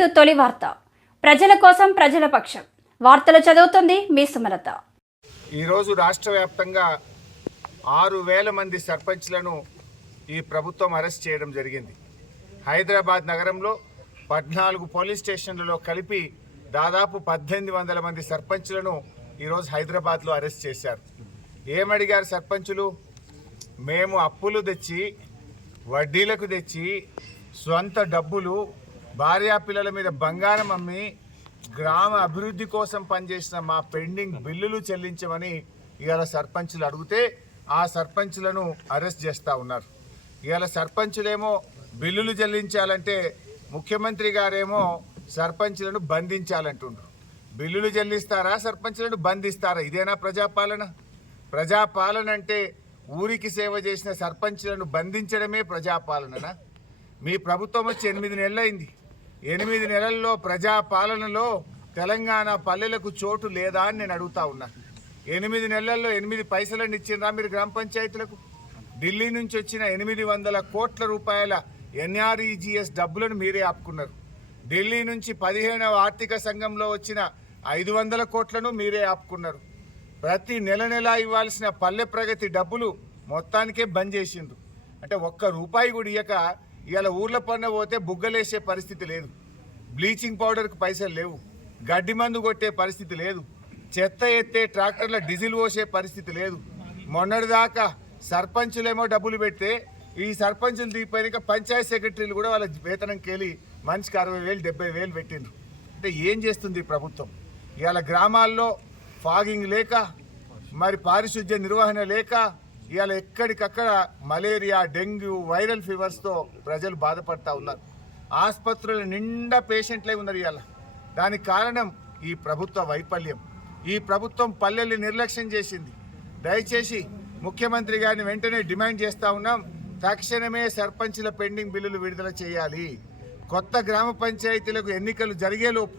To తొలి వార్త. ప్రజల కోసం ప్రజల పక్షం. వార్తలు చదువుతుంది మీ సుమలత. ఈరోజు రాష్ట్ర వ్యాప్తంగా 6,000 మంది సర్పంచ్లను ఈ ప్రభుత్వం అరెస్ట్ చేయడం జరిగింది. హైదరాబాద్ నగరంలో 14 పోలీస్ స్టేషన్లలో కలిపి దాదాపు 1,800 మంది సర్పంచ్లను ఈరోజు హైదరాబాద్లో అరెస్ట్ చేశారు. ఏమడిగారు సర్పంచులు? మేము అప్పులు తెచ్చి వడ్డీలకు తెచ్చి స్వంత డబ్బులు భార్యా పిల్లల మీద బంగారం అమ్మి గ్రామ అభివృద్ధి కోసం పనిచేసిన మా పెండింగ్ బిల్లులు చెల్లించమని ఇవాళ సర్పంచులు అడిగితే ఆ సర్పంచులను అరెస్ట్ చేస్తూ ఉన్నారు. ఇవాళ సర్పంచులేమో బిల్లులు చెల్లించాలంటే ముఖ్యమంత్రి గారేమో సర్పంచులను బంధించాలంటుండ్రు. బిల్లులు చెల్లిస్తారా, సర్పంచులను బంధిస్తారా? ఇదేనా ప్రజాపాలన? ప్రజాపాలన అంటే ఊరికి సేవ చేసిన సర్పంచులను బంధించడమే ప్రజాపాలననా? మీ ప్రభుత్వం వచ్చి 8 నెలలైంది. 8 నెలల్లో ప్రజాపాలనలో తెలంగాణ పల్లెలకు చోటు లేదా అని నేను అడుగుతా ఉన్నా. 8 నెలల్లో 8 పైసలను ఇచ్చిండ్రా మీరు గ్రామ పంచాయతీలకు? ఢిల్లీ నుంచి వచ్చిన 800 కోట్ల రూపాయల NREGS డబ్బులను మీరే ఆపుకున్నారు. ఢిల్లీ నుంచి 15వ ఆర్థిక సంఘంలో వచ్చిన 500 కోట్లను మీరే ఆపుకున్నారు. ప్రతి నెల ఇవ్వాల్సిన పల్లె ప్రగతి డబ్బులు మొత్తానికే బంద్ చేసిండ్రు. అంటే ₹1 కూడా ఇయ్యక ఇవాళ ఊర్ల పన్న పోతే బుగ్గలేసే పరిస్థితి లేదు, బ్లీచింగ్ పౌడర్కి పైసలు లేవు, గడ్డి మందు కొట్టే పరిస్థితి లేదు, చెత్త ఎత్తే ట్రాక్టర్ల డీజిల్ పోసే పరిస్థితి లేదు. మొన్నటిదాకా సర్పంచులేమో డబ్బులు పెడితే ఈ సర్పంచులు దిగిపోయినాక పంచాయత్ సెక్రటరీలు కూడా వాళ్ళ వేతనంకి వెళ్ళి మనిషికి 60,000 70,000 పెట్టిండ్రు. అంటే ఏం చేస్తుంది ప్రభుత్వం? ఇవాళ గ్రామాల్లో ఫాగింగ్ లేక, మరి పారిశుద్ధ్య నిర్వహణ లేక ఇవాళ ఎక్కడికక్కడ మలేరియా, డెంగ్యూ, వైరల్ ఫీవర్స్తో ప్రజలు బాధపడతా ఉన్నారు. ఆసుపత్రుల నిండా పేషెంట్లే ఉన్నారు ఇవాళ. దానికి కారణం ఈ ప్రభుత్వ వైఫల్యం. ఈ ప్రభుత్వం పల్లెల్ని నిర్లక్ష్యం చేసింది. దయచేసి ముఖ్యమంత్రి గారిని వెంటనే డిమాండ్ చేస్తూ ఉన్నాం, తక్షణమే సర్పంచుల పెండింగ్ బిల్లులు విడుదల చేయాలి. కొత్త గ్రామ పంచాయతీలకు ఎన్నికలు జరిగేలోపు,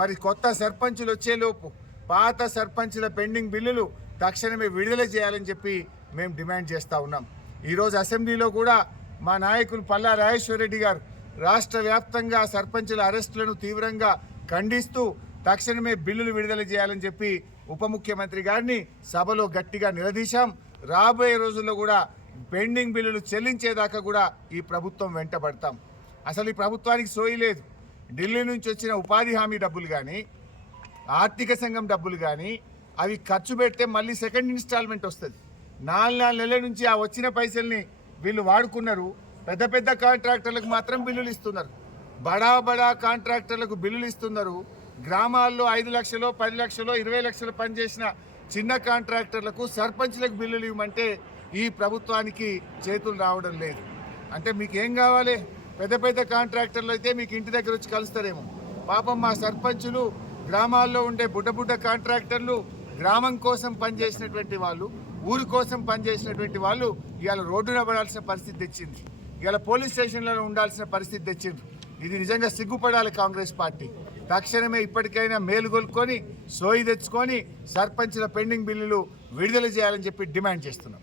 మరి కొత్త సర్పంచులు వచ్చేలోపు పాత సర్పంచుల పెండింగ్ బిల్లులు తక్షణమే విడుదల చేయాలని చెప్పి మేము డిమాండ్ చేస్తూ ఉన్నాం. ఈరోజు అసెంబ్లీలో కూడా మా నాయకులు పల్లా రాజేశ్వరరెడ్డి గారు రాష్ట్ర వ్యాప్తంగా సర్పంచుల అరెస్టులను తీవ్రంగా ఖండిస్తూ తక్షణమే బిల్లులు విడుదల చేయాలని చెప్పి ఉప ముఖ్యమంత్రి గారిని సభలో గట్టిగా నిలదీశాం. రాబోయే రోజుల్లో కూడా పెండింగ్ బిల్లులు చెల్లించేదాకా కూడా ఈ ప్రభుత్వం వెంటబడతాం. అసలు ఈ ప్రభుత్వానికి సోయి లేదు. ఢిల్లీ నుంచి వచ్చిన ఉపాధి హామీ డబ్బులు కానీ, ఆర్థిక సంఘం డబ్బులు కానీ అవి ఖర్చు పెడితే మళ్ళీ సెకండ్ ఇన్స్టాల్మెంట్ వస్తుంది. 4 నెలల నుంచి ఆ వచ్చిన పైసల్ని వీళ్ళు వాడుకున్నారు. పెద్ద కాంట్రాక్టర్లకు మాత్రం బిల్లులు ఇస్తున్నారు. బడా కాంట్రాక్టర్లకు బిల్లులు ఇస్తున్నారు. గ్రామాల్లో 5 లక్షలు, 10 లక్షలు, 20 లక్షలు పనిచేసిన చిన్న కాంట్రాక్టర్లకు, సర్పంచ్లకు బిల్లులు ఇవ్వమంటే ఈ ప్రభుత్వానికి చేతులు రావడం లేదు. అంటే మీకు ఏం కావాలి? పెద్ద కాంట్రాక్టర్లు అయితే మీకు ఇంటి దగ్గర వచ్చి కలుస్తారేమో. పాపం మా సర్పంచులు, గ్రామాల్లో ఉండే బుడ్డ కాంట్రాక్టర్లు, గ్రామం కోసం పనిచేసినటువంటి వాళ్ళు, ఊరి కోసం పనిచేసినటువంటి వాళ్ళు ఇవాళ రోడ్డున పడాల్సిన పరిస్థితి తెచ్చింది. ఇవాళ పోలీస్ స్టేషన్లలో ఉండాల్సిన పరిస్థితి తెచ్చింది. ఇది నిజంగా సిగ్గుపడాలి కాంగ్రెస్ పార్టీ. తక్షణమే ఇప్పటికైనా మేలుగొల్కొని సోయి తెచ్చుకొని సర్పంచుల పెండింగ్ బిల్లులు విడుదల చేయాలని చెప్పి డిమాండ్ చేస్తున్నాం.